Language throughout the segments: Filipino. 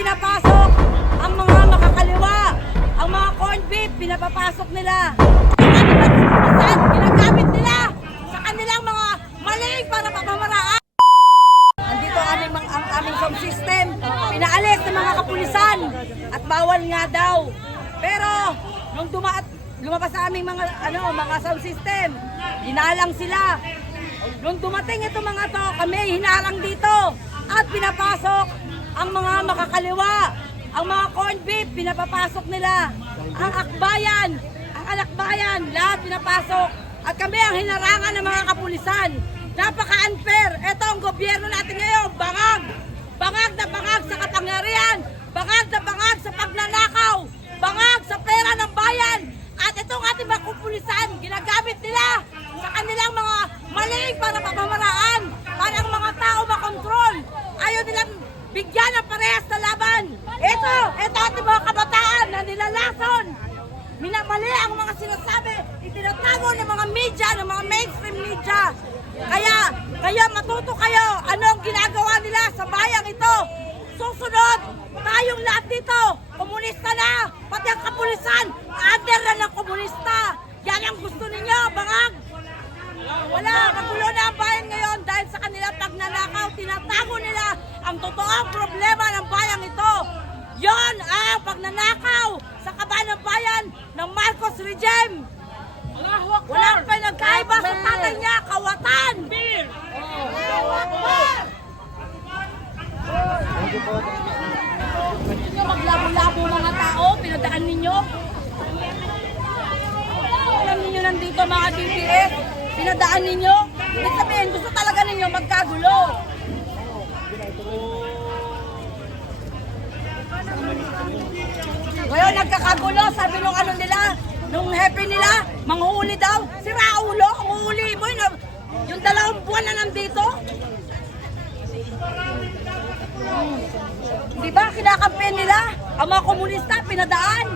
pinapasok ang mga makakaliwa, ang mga corned beef, pinapapasok nila. Ang ating kapulisan, ginagamit nila sa kanilang mga maling para pamamaraan. Andito ang aming sound system, pinaalis ng mga kapulisan at bawal nga daw. Pero nung lumabas sa aming mga sound system, ginalang sila. Nung dumating itong mga to, kami hinarang dito at pinapasok ang mga makakaliwa, ang mga corned beef, pinapapasok nila. Ang akbayan, ang alakbayan, lahat pinapasok. At kami ang hinarangan ng mga kapulisan. Napaka-unfair. Ito ang gobyerno natin ngayon, bangag. Bangag na bangag sa kapangyarihan. Bangag na bangag sa pagnanakaw. Bangag sa pera ng bayan. At itong ating mga kapulisan, ginagamit nila sa kanilang mga maling para pamamaraan. Para ang mga tao makontrol. Ayaw nilang bigyan ng parehas na laban. Ito ating mga kabataan na nilalason. Minamali ang mga sinasabi, itinatago ng mga media, ng mga mainstream media. Kaya matuto kayo, anong ginagawa nila sa bayang ito. Susunod, tayong lahat dito, komunista na, pati ang kapulisan, under na ng komunista. Yan ang gusto ninyo, bangag. Wala, nagulo na ang bayan ngayon dahil sa kanilang pagnanakaw, tinatago nila ang totoong problema ng bayang ito. Yon ang pagnanakaw sa kaban ng bayan ng Marcos regime. Walang pinagkaiba sa tatay niya, kawatan. Ninyo maglabo-labo mga tao, pinadaan ninyo. Alam ninyo nandito mga DPS, pinadaan ninyo. Ibig sabihin, gusto talaga ninyo magkagulo. Ngayon nagkakagulo, sabi nung nung happy nila, manghuli daw. Si Raulo, ang uhuli mo, yung 2 buwan na nandito. Di ba, kinakampen nila, ang mga komunista, pinadaan.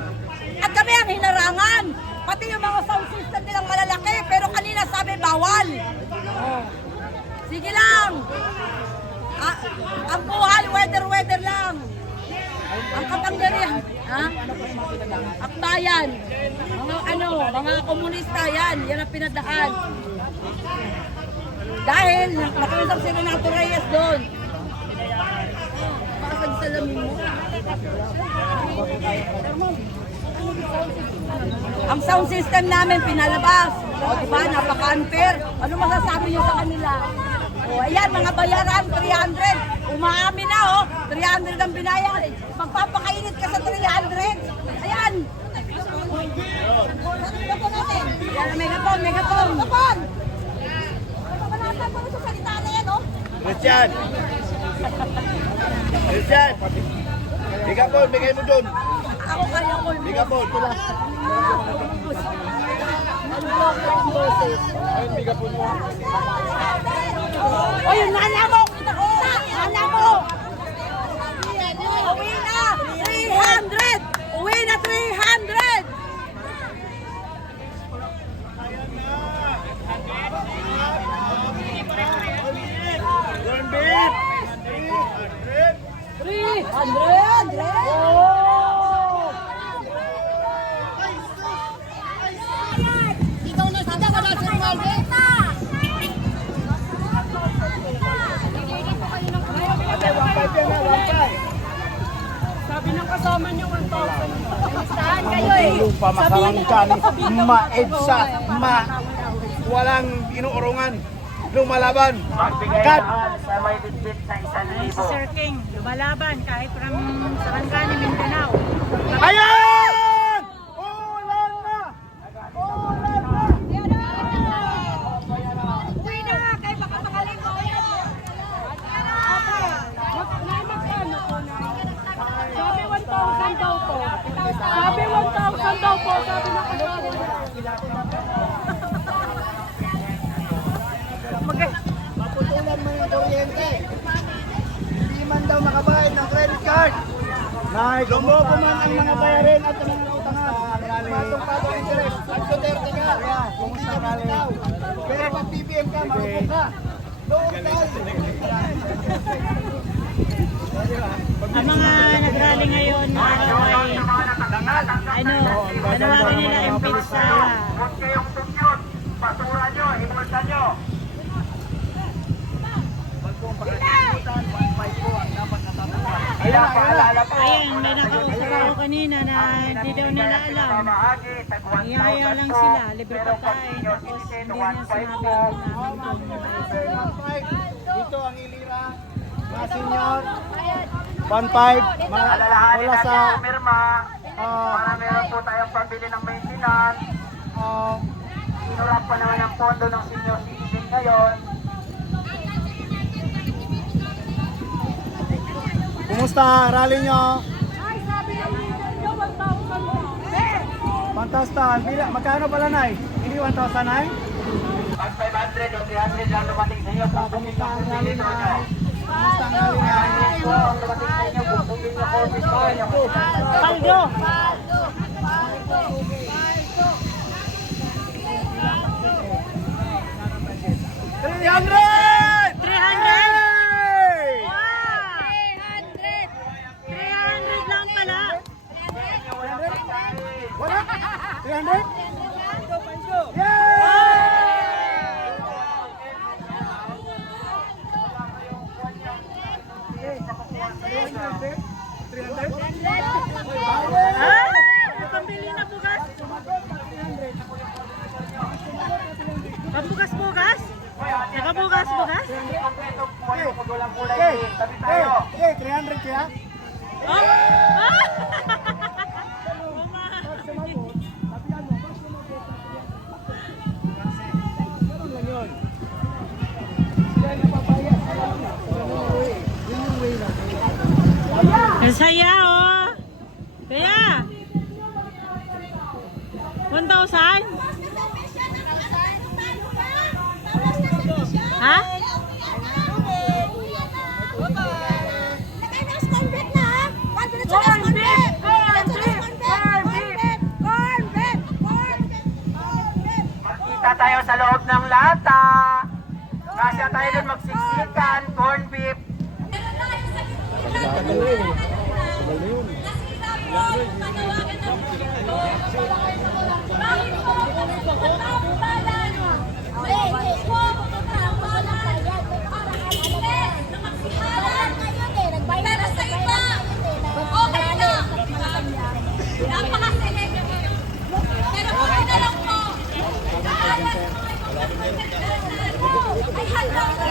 At kami ang hinarangan. Pati yung mga sound system nilang malalaki, pero kanina sabi bawal. Sige lang. Ang buhay, weather lang. Ang kapangyarihan, akbayan, mga komunista, yan ang pinadaan. Dahil nakiusap si Renato Reyes doon. Salamin mo. Ang sound system namin pinalabas. O diba, napaka-unfair. Ano masasabi niyo sa kanila? O ayan, mga bayaran, 300. Umaamin na 300 ang binayad. Magpapakainit ka sa 300. Ayan. Ayan, megapon. Megapon! Papanatan mo sa salita na yan, Christian! Megapon, bigay mo dun. Ako kaya ko. Megapon. Ayun, megapon mo. O yung nana mo! Nana mo! Uwi na! 300! Uwi na 300! Corn beef! 300! Ikaw na sila, wala si Ronaldo. Sabi ng kasama niyo 1,000. Saan kayo Lupa makarangkan, maedsa, walang inuurungan, lumalaban. Kat! Sa may bitbit na 1,000. Si Sir King, lumalaban kahit from Sarangani, Mindanao. Ayan! Ulan na! Ulan na! Uwi na! Kaya baka pangaling ko kayo! Sabi 1,000 daw po. Sabi 1,000 daw po. Sabi na kasama. Maputulan mo yung kuryente. Hindi man daw makabayad ng credit card. Gumbo man ang mga bayarin at ang mga utangan. Patong-patong interest. At Duterte ka. Kumusta ka daw. Pero pag BBM ka, marupok ka. Doon tayo. Ang mga rally ngayon ay nanawagan nila impeach sa Huwag kayong tumyot. Basura nyo, imulta nyo. Ayan, paalala po. Ayan, may nakausap ako kanina na hindi daw nila alam. Ihaya lang sila, libre pagkain, tapos hindi niya sinabi ang namin kung Dito ang ilira. Mga senior. 1.5. Alalahanin Wala natin sa ang pumirma ah, para meron po tayong pambili ng maintenance. Inurap pa naman ang pondo ng senior citizen ngayon. kumusta rally nyo? Ay, sabi ng leader nyo, 1,000 mo. Fantastic. Bila, magkano pala, Nay? Hindi 1,000, Nay? Pag 500 o 300 lang dumating sa inyo, Kumusta ang rally, nyo. Nay? Kumusta ang rally, Nay? Po, ang dumating sa inyo, bubugin nyo po, bitcoin nyo. Paldo! $300! 300? Hey! Wow! 300 lang pala. Wala? 300? Yay! Ha? Pambili na bugas? Pambugas-bugas? Nakabugas-bugas? Hey, 300 kaya? Oh! Ah! Ang saya oh! Kaya! 1,000? Ha? Kita tayo sa loob ng lata. Kasya tayo dun magsiksikan, corn beef. Pero sa iba, okay na. Napaka-select. Pero okay na lang po. Ay, handa ko.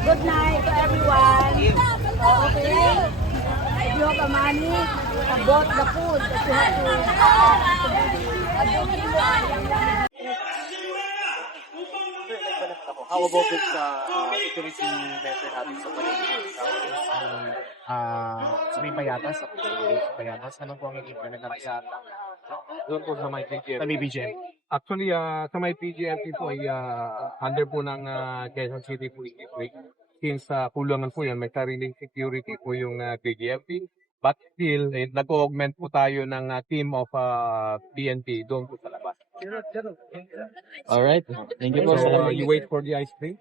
Good night to everyone. Okay. If you have a money, about the food that you have to. How about it sa security measure natin sa Malaysia? Sa may payatas, sa payatas, ano po ang i-implement natin sa Doon po sa may PGMP. may BGM? Actually, sa may PGMP po ay under po ng Quezon City Police District. Since kulungan po yan, may sariling security po yung PGMP. But still, nag-augment po tayo ng team of PNP doon po sa labas. Alright, thank you po. So, you wait for the ice cream.